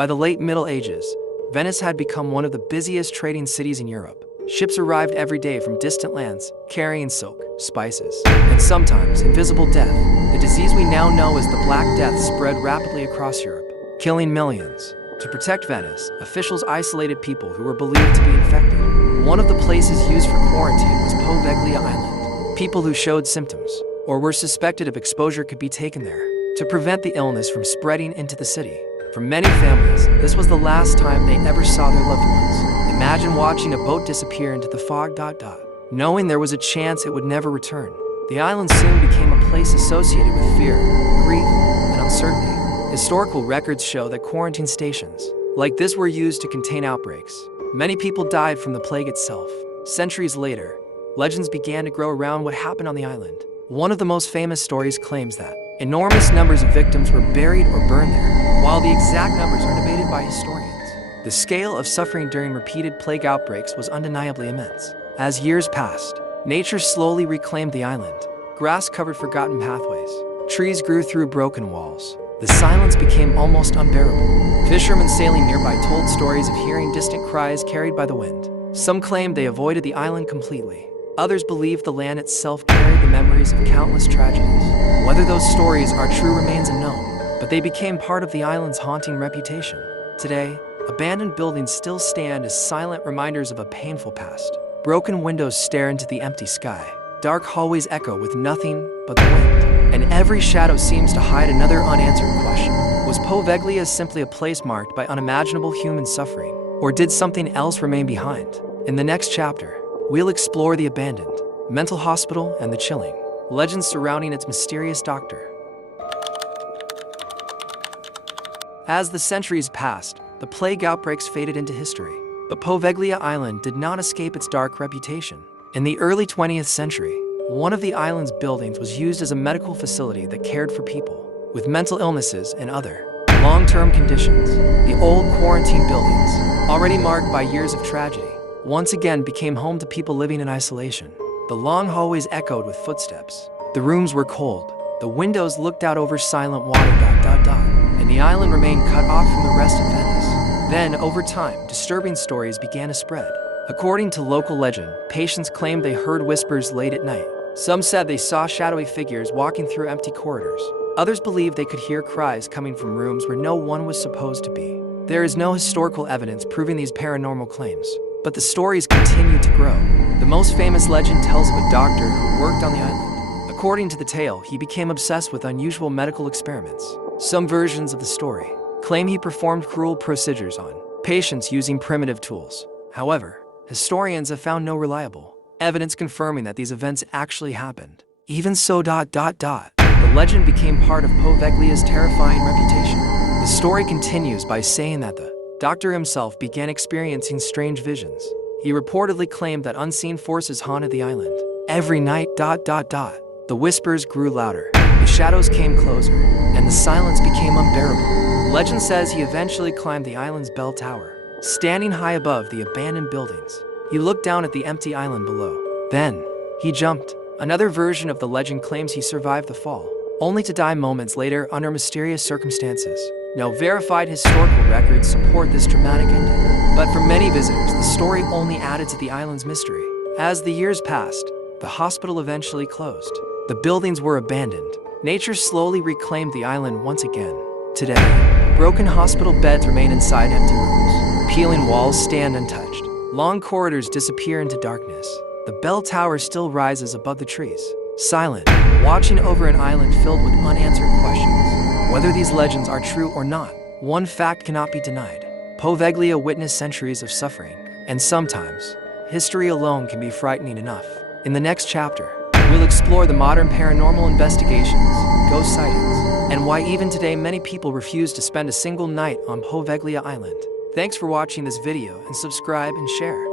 By the late Middle Ages, Venice had become one of the busiest trading cities in Europe. Ships arrived every day from distant lands, carrying silk, spices, and sometimes invisible death. The disease we now know as the Black Death spread rapidly across Europe, killing millions. To protect Venice, officials isolated people who were believed to be infected. One of the places used for quarantine was Poveglia Island. People who showed symptoms or were suspected of exposure could be taken there to prevent the illness from spreading into the city. For many families, this was the last time they ever saw their loved ones. Imagine watching a boat disappear into the fog, knowing there was a chance it would never return. The island soon became a place associated with fear, grief, and uncertainty. Historical records show that quarantine stations like this were used to contain outbreaks. Many people died from the plague itself. Centuries later, legends began to grow around what happened on the island. One of the most famous stories claims that enormous numbers of victims were buried or burned there, while the exact numbers are debated by historians. The scale of suffering during repeated plague outbreaks was undeniably immense. As years passed, nature slowly reclaimed the island. Grass covered forgotten pathways. Trees grew through broken walls. The silence became almost unbearable. Fishermen sailing nearby told stories of hearing distant cries carried by the wind. Some claimed they avoided the island completely. Others believed the land itself carried the memories of countless tragedies. Whether those stories are true remains unknown, but they became part of the island's haunting reputation. Today, abandoned buildings still stand as silent reminders of a painful past. Broken windows stare into the empty sky. Dark hallways echo with nothing but the wind. And every shadow seems to hide another unanswered question. Was Poveglia simply a place marked by unimaginable human suffering? Or did something else remain behind? In the next chapter, we'll explore the abandoned mental hospital and the chilling legends surrounding its mysterious doctor. As the centuries passed, the plague outbreaks faded into history. But Poveglia Island did not escape its dark reputation. In the early 20th century, one of the island's buildings was used as a medical facility that cared for people with mental illnesses and other long-term conditions. The old quarantine buildings, already marked by years of tragedy, once again became home to people living in isolation. The long hallways echoed with footsteps. The rooms were cold. The windows looked out over silent water, and the island remained cut off from the rest of Venice. Then, over time, disturbing stories began to spread. According to local legend, patients claimed they heard whispers late at night. Some said they saw shadowy figures walking through empty corridors. Others believed they could hear cries coming from rooms where no one was supposed to be. There is no historical evidence proving these paranormal claims, but the stories continue to grow. The most famous legend tells of a doctor who worked on the island. According to the tale, he became obsessed with unusual medical experiments. Some versions of the story claim he performed cruel procedures on patients using primitive tools. However, historians have found no reliable evidence confirming that these events actually happened. Even so, the legend became part of Poveglia's terrifying reputation. The story continues by saying that the doctor himself began experiencing strange visions. He reportedly claimed that unseen forces haunted the island. Every night, the whispers grew louder, the shadows came closer, and the silence became unbearable. Legend says he eventually climbed the island's bell tower. Standing high above the abandoned buildings, he looked down at the empty island below. Then, he jumped. Another version of the legend claims he survived the fall, only to die moments later under mysterious circumstances. No verified historical records support this dramatic ending. But for many visitors, the story only added to the island's mystery. As the years passed, the hospital eventually closed. The buildings were abandoned. Nature slowly reclaimed the island once again. Today, broken hospital beds remain inside empty rooms. Peeling walls stand untouched. Long corridors disappear into darkness. The bell tower still rises above the trees, silent, watching over an island filled with unanswered questions. Whether these legends are true or not, one fact cannot be denied. Poveglia witnessed centuries of suffering, and sometimes, history alone can be frightening enough. In the next chapter, we'll explore the modern paranormal investigations, ghost sightings, and why even today many people refuse to spend a single night on Poveglia Island. Thanks for watching this video and subscribe and share.